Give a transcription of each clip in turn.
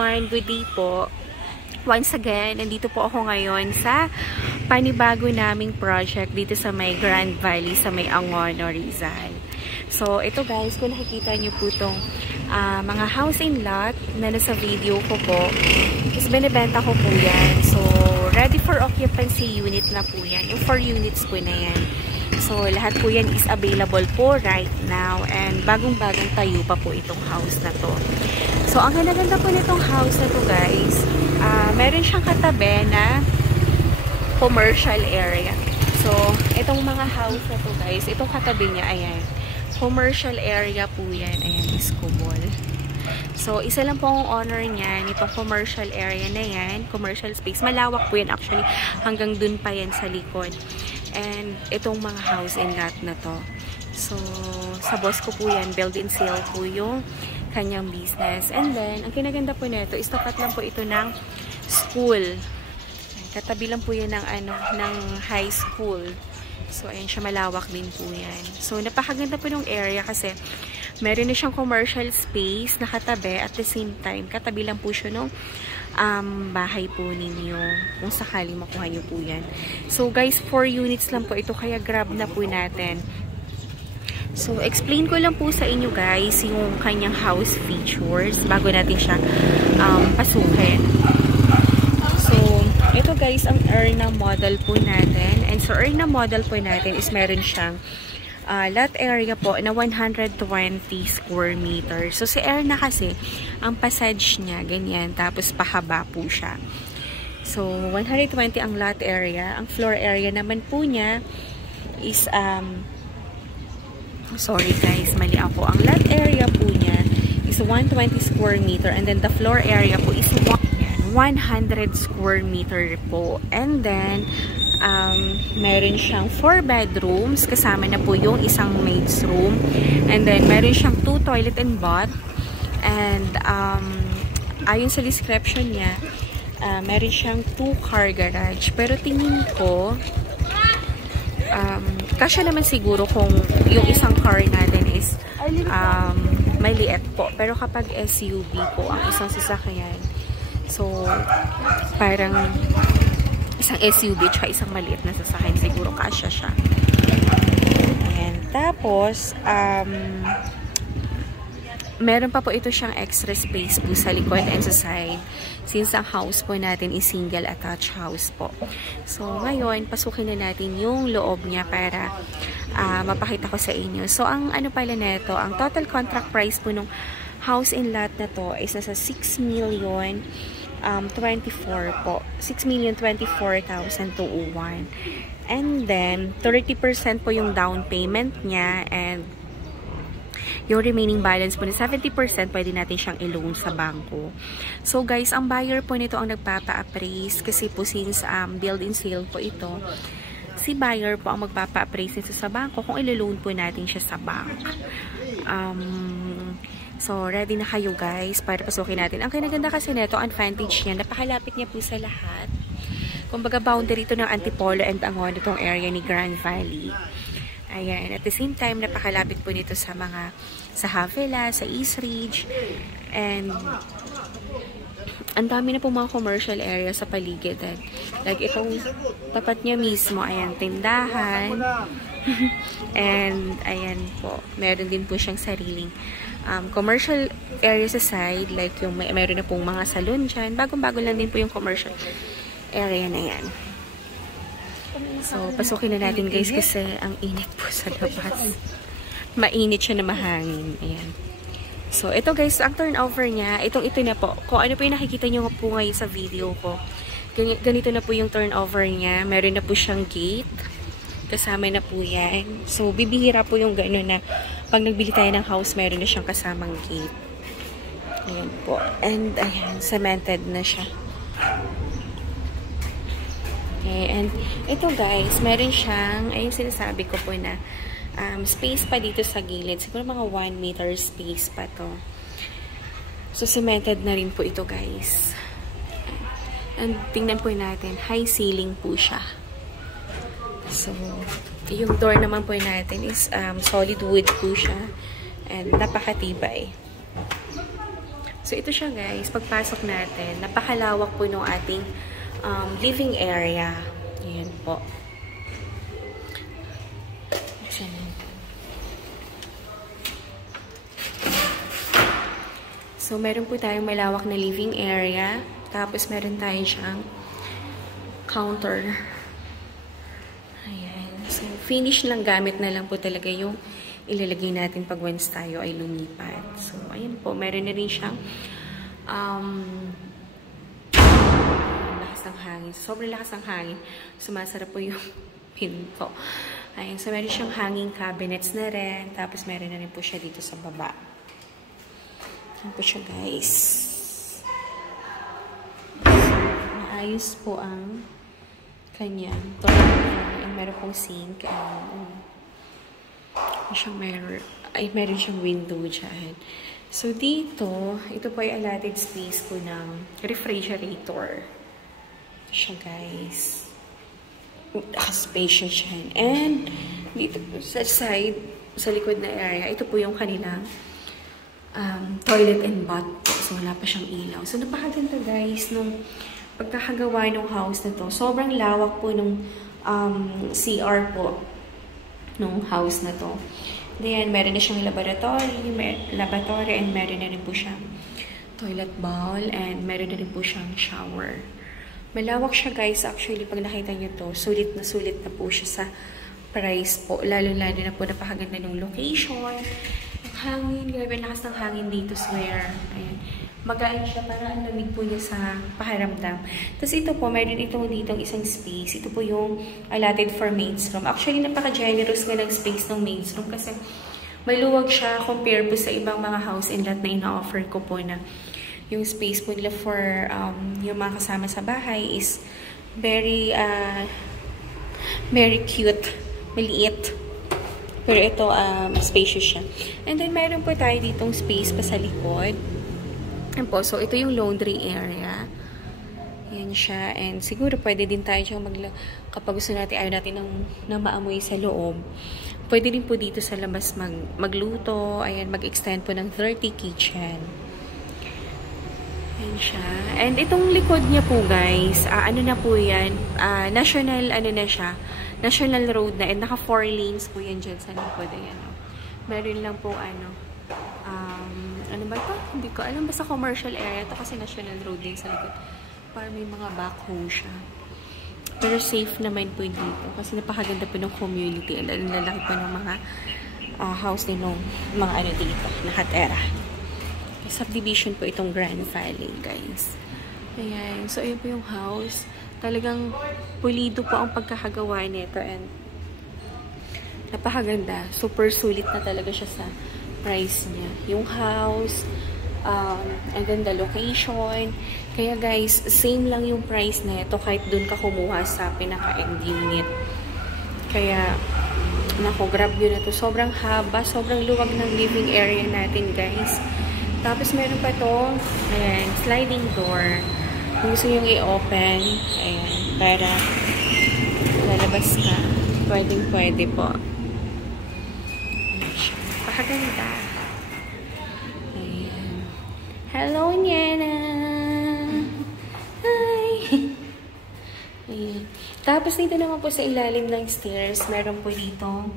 everyone, good day po. Once again, nandito po ako ngayon sa panibago naming project dito sa may Grand Valley, sa may Angono, Rizal. So, ito guys, kung nakikita nyo po itong mga house and lot na nasa video ko po, is binibenta ko po yan. So, ready for occupancy unit na po yan. Yung 4 units po na yan. So, lahat po yan is available po right now. And bagong-bagong tayo pa po itong house na to. So, ang ganda-ganda po nitong house na to guys, meron siyang katabi na commercial area. So, itong mga house na to guys, itong katabi niya, ayan. Commercial area po yan. Ayan, Isco Mall. So, isa lang po ang owner niyan. Itong commercial area na yan. Commercial space. Malawak po yan actually. Hanggang dun pa yan sa likod. And itong mga house and lot na to. So, sa boss ko po yan. Build and sale po yung kanyang business. And then, ang kinaganda po nito is tapat lang po ito ng school. Katabi lang po yan ng, ng high school. So, ayan siya, malawak din po yan. So, napakaganda po ng area kasi meron na siyang commercial space na katabi at the same time, katabi lang po siya ng bahay po ninyo kung sakaling makuha nyo po yan. So, guys, 4 units lang po ito kaya grab na po natin. So, explain ko lang po sa inyo guys yung kanyang house features bago natin siya pasukin. Ito guys, ang Erna model po natin. And so, Erna model po natin is meron siyang lot area po na 120 square meters. So, si Erna kasi, ang passage niya, ganyan. Tapos, pahaba po siya. So, 120 ang lot area. Ang floor area naman po niya is, sorry guys, mali ako. Ang lot area po niya is 120 square meter. And then, the floor area po is 100 square meter po. And then, meron siyang 4 bedrooms. Kasama na po yung isang maid's room. And then, meron siyang 2 toilet and bath. And, ayon sa description niya, meron siyang 2 car garage. Pero tingin ko, kasya naman siguro kung yung isang car natin is maliit po. Pero kapag SUV po ang isang sasakyan, so, parang isang SUV tsaka isang maliit na sasakyan. Siguro kasya siya. Ayan. Tapos, meron pa po ito siyang extra space po sa likod and sa side. Since ang house po natin is single attached house po. So, ngayon, pasukin na natin yung loob niya para mapakita ko sa inyo. So, ang ano pala neto, ang total contract price po nung house and lot na to is nasa 6,024,000 po. 6,024,201. And then, 30% po yung down payment niya and yung remaining balance po na 70% pwede natin siyang i-loan sa bangko. So guys, ang buyer po nito ang nagpapa-appraise kasi po since build and sale po ito, si buyer po ang magpapa-appraise nito sa bangko kung i-loan po natin siya sa bank. So, ready na kayo guys para pasukin natin. Ang kinaganda kasi nito, advantage niya, napakalapit niya po sa lahat. Kumbaga, boundary ito ng Antipolo and Angono itong area ni Grand Valley. Ayan. At the same time, napakalapit po nito sa mga, sa Havila, sa East Ridge. And, ang dami na po mga commercial area sa paligid. Like, itong tapat niya mismo, ayan, tindahan. And, ayan po, meron din po siyang sariling commercial area sa side, like yung meron na pong mga salon dyan. Bagong-bago lang din po yung commercial area na yan. So, pasukin na natin guys kasi ang init po sa labas. Mainit siya na mahangin. Ayan. So, ito guys, ang turnover niya, ito na po. Kung ano po yung nakikita nyo po ngayon sa video ko, ganito na po yung turnover niya. Meron na po siyang gate. Kasama na po yan. So, bibihira po yung gano'n na pag nagbili tayo ng house, meron na siyang kasamang gate. Ayan po. And, ayan, cemented na siya. Okay, and ito guys, meron siyang, ayun sinasabi ko po na, space pa dito sa gilid. Siguro mga 1 meter space pa to. So, cemented na rin po ito guys. And, tingnan po natin, high ceiling po siya. So, yung door naman po natin is solid wood po siya. And napakatibay. So, ito siya guys. Pagpasok natin, napakalawak po ng ating living area. Ayan po. So, meron po tayong malawak na living area. Tapos, meron tayong siyang counter. Ayan. So, finish lang gamit na lang po talaga yung ilalagay natin pag once tayo ay lumipat. So, ayan po. Meron na rin siyang lakas ng hangin. Sobrang lakas ng hangin. Sumasarap po yung pinto. Ayan. So, meron siyang hanging cabinets na rin. Tapos, meron na rin po siya dito sa baba. Ayan po siya, guys. Maayos po ang kanyang toilet. Meron pong sink. Meron siyang window dyan. So, dito, ito po ay allotted space po ng refrigerator. Ito siya, guys. Spacious yan. And, dito po sa side, sa likod na area, ito po yung kanilang toilet and bath. So, wala pa siyang ilaw. So, napakaganda guys nung pagkakagawa ng house na to. Sobrang lawak po nung CR po nung house na to. Then, meron na siyang laboratory and meron na rin po siyang toilet bowl and meron na rin po siyang shower. Malawak siya guys. Actually, pag nakita nyo to, sulit na po siya sa price po. Lalo-lalo na po napakaganda ng location. Hangin, grabe lakas ng hangin dito, swear. Ayan. Magaan siya, para ang lamig po niya sa pakiramdam. Tapos ito po, meron itong ditong isang space. Ito po yung allotted for maid's room. Actually, napaka-generous nga ng space ng maid's room kasi maluwag siya compare po sa ibang mga house and lot na ina-offer ko po na yung space po nila for yung mga kasama sa bahay is very cute, maliit. Pero ito, spacious siya. And then, meron po tayo ditong space pa sa likod. Yan po. So, ito yung laundry area. Yan siya. And siguro, pwede din tayo siyang kapag gusto natin, ayaw natin ng maamoy sa loob. Pwede din po dito sa labas magluto. Ayan, mag-extend po ng 30 kitchen. Yan siya. And itong likod niya po, guys, ano na po yan? National, ano na siya? National road na, and naka 4 lanes po yan dyan sa likod. Ayan, meron lang po ano ba ito? Hindi ko alam. Basta commercial area ito kasi national road din sa likod. Para may mga backhoe siya. Pero safe naman po dito kasi napakaganda po ng community. Ang lalaki po ng mga house din ng mga ano dito, nakatera. Subdivision po itong Grand Valley, guys. Ayan. So, ayun po yung house. Talagang pulido po ang pagkakagawa nito and napakaganda. Super sulit na talaga siya sa price niya. Yung house, and then the location. Kaya guys, same lang yung price na ito kahit dun ka kumuha sa pinaka-end unit. Kaya, naku, grab yun na to. Sobrang haba, sobrang luwag ng living area natin, guys. Tapos meron pa to, ayan, sliding door. Kung gusto nyo i-open, ayan, para lalabas ka. Pwede po. Pakaganda. Ayan. Hello, Niana! Hi! Ayan. Tapos dito naman po sa ilalim ng stairs, meron po dito,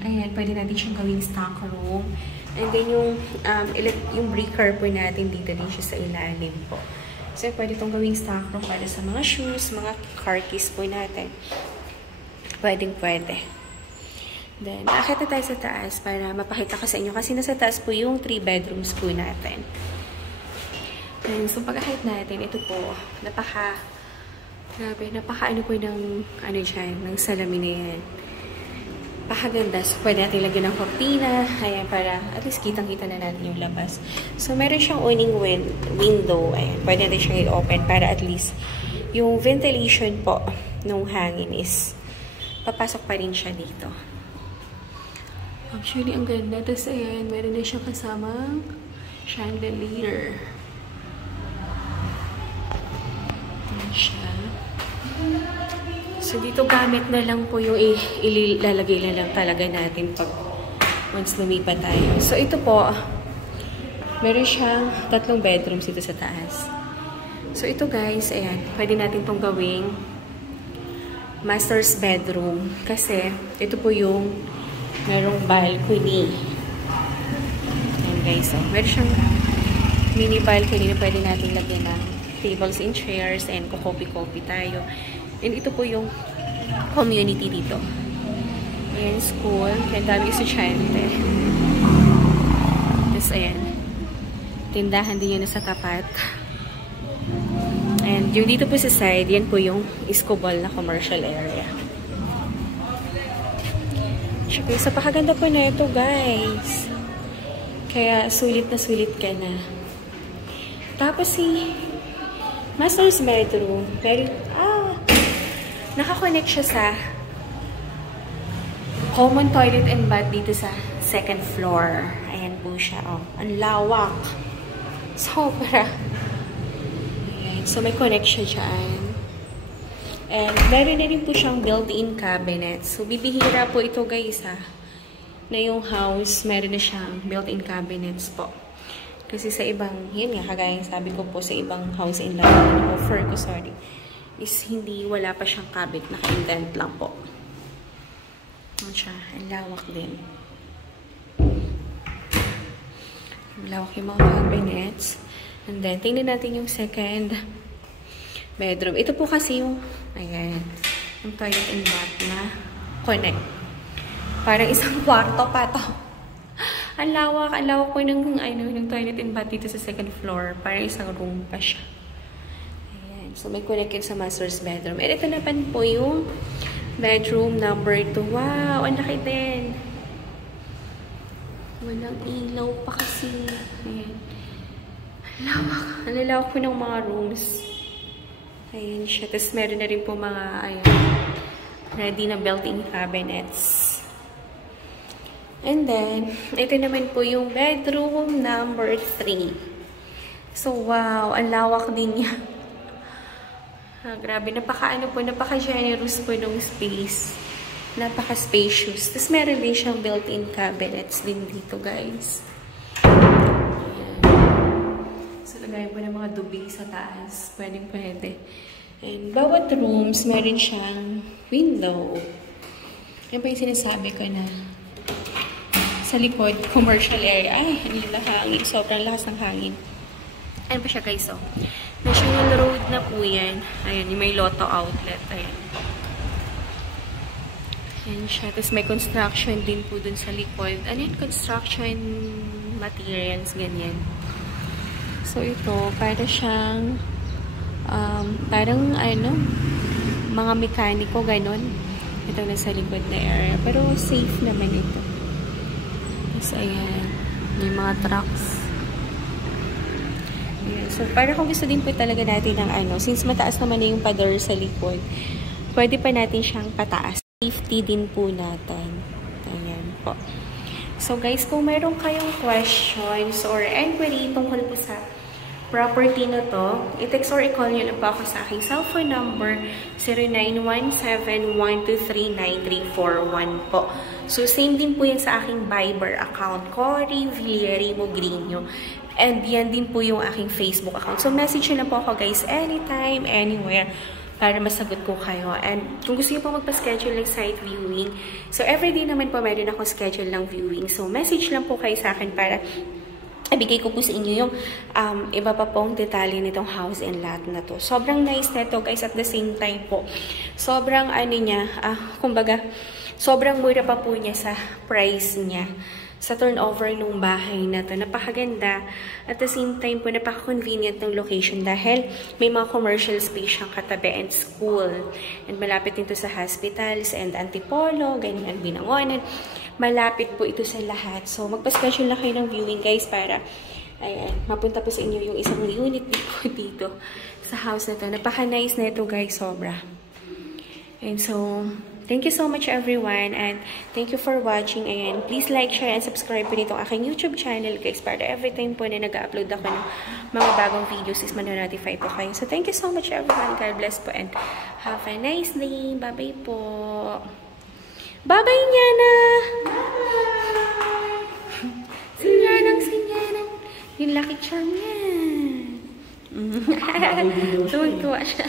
ayan, pwede natin siyang gawing stock room. And then yung breaker po natin dito din siya sa ilalim po. So, pwede itong gawing stock room para sa mga shoes, mga car keys po natin. Pwede. Then, akit na tayo sa taas para mapakita ko sa inyo. Kasi nasa taas po yung 3 bedrooms po natin. And so, pag-akit natin, ito po, grabe, ano po ng, ng salamin na yan. Pakaganda. So, pwede natin lagyan ng cortina. Ayan, para at least kitang-kita na natin yung labas. So, meron siyang awning window. Ayan, pwede natin siyang i-open para at least yung ventilation po ng hangin is papasok pa rin siya dito. Actually, ang ganda. Tapos, ayan, meron na siyang kasamang chandelier. Ayan siya. So, dito gamit na lang po yung ilalagay na lang talaga natin pag once lumipat tayo. So, ito po, Meron siyang 3 bedrooms dito sa taas. So, ito guys, ayan, pwede natin itong gawing master's bedroom. Kasi, ito po yung merong balcony. Ayan guys, so, meron siyang mini balcony na pwede natin lagyan ng tables and chairs and kukopi-kopi tayo. And ito po yung community dito. Ayan, school. Ayan, dami estudyante. Tapos, ayan. Tindahan din yun sa tapat. And yung dito po sa side, yan po yung Escobal na commercial area. Okay, so pakaganda po na ito, guys. Kaya, sulit na sulit ka na. Tapos, si master's bedroom. Nakakonect siya sa common toilet and bath dito sa 2nd floor. Ayan po siya. Oh, ang lawak. Sobra. Ayan. So, may connect siya dyan. And, meron na rin po siyang built-in cabinet. So, bibihira po ito, guys, na yung house, meron na siyang built-in cabinets po. Kasi sa ibang, yun nga, kagaya sabi ko po, sa ibang house in lot na offer ko, sorry, is hindi, wala pa siyang cabinet, naka-indent lang po. Ano siya, ang lawak din. Malawak yung mga cabinets. And then, tingnan natin yung 2nd bedroom. Ito po kasi yung, ayan, yung toilet and bath na connect. Parang isang kwarto pa to. Ang lawak po ng toilet and bath dito sa 2nd floor. Parang isang room pa siya. Ayan. So, may connected sa master's bedroom. And ito naman po yung bedroom number 2. Wow! Ang laki din. Walang ilaw pa kasi. Ayan. Ang lawak. Ang lalawak po ng mga rooms. Ayan siya. Tapos, meron na rin po mga, ayan, ready na built-in cabinets. And then, ito naman po yung bedroom number 3. So, wow, ang lawak din niya. Grabe, napaka-generous po ng space. Napaka-spacious. Tapos, meron din siyang built-in cabinets din dito, guys. Ayan. So, lagay po ng mga dubig sa taas. Pwede. And, bawat rooms, meron siyang window. Yan pa yung sinasabi ko na sa likod, commercial area. Ay, ang hangin. Sobrang lakas ng hangin. Ayan pa siya, guys, oh. National Road na po yan. Ayan, yung may Lotto outlet. Ayan. Ayan siya. Tapos may construction din po dun sa likod. Ano yun? Construction materials, ganyan. So, ito, para siyang parang, mga mekaniko, ganon. Ito nasa likod na area. Pero safe naman ito. So, ayan. May mga trucks. Ayan. So, para kung gusto din po talaga natin ng since mataas naman na yung pader sa likod, pwede pa natin siyang pataas. Safety din po natin. Ayan po. So, guys, kung meron kayong questions or inquiry tungkol po sa property na to, i-text or i-call nyo lang po ako sa aking cellphone number 0917-123-9341 po. So, same din po yan sa aking Viber account, Cory Villere Mogrino. And yan din po yung aking Facebook account. So, message nyo lang po ako, guys, anytime, anywhere, para masagot ko kayo. And kung gusto nyo po magpa-schedule ng site viewing, so everyday naman po meron akong schedule ng viewing. So, message lang po kayo sa akin para ibigay ko po sa inyo yung iba pa pong detalye nitong house and lot na to. Sobrang nice na ito, guys, at the same time po. Sobrang kumbaga, sobrang mura pa po niya sa price niya. Sa turnover ng bahay na to. Napakaganda. At the same time po, napaka-convenient ng location dahil may mga commercial space siyang katabi and school. And malapit din to sa hospitals and Antipolo, ganyan, Binangonan. Malapit po ito sa lahat. So, magpa-schedule na kayo ng viewing, guys, para ayan, mapunta po sa inyo yung isang unit dito sa house na to. Napaka-nice na ito, guys, sobra. And so, thank you so much, everyone, and thank you for watching. Ayan, please like, share, and subscribe po nitong aking YouTube channel, guys, para every time po na nag-upload ako ng mga bagong videos is manonotify po kayo. So, thank you so much, everyone. God bless po, and have a nice day. Bye-bye po. Bye-bye, Nyana! Bye-bye! Sinyanang. Yung Lucky Charm niya. Tuwag-tuwa siya.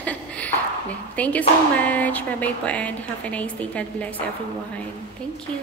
Thank you so much. Bye-bye po and have a nice day. God bless everyone. Thank you.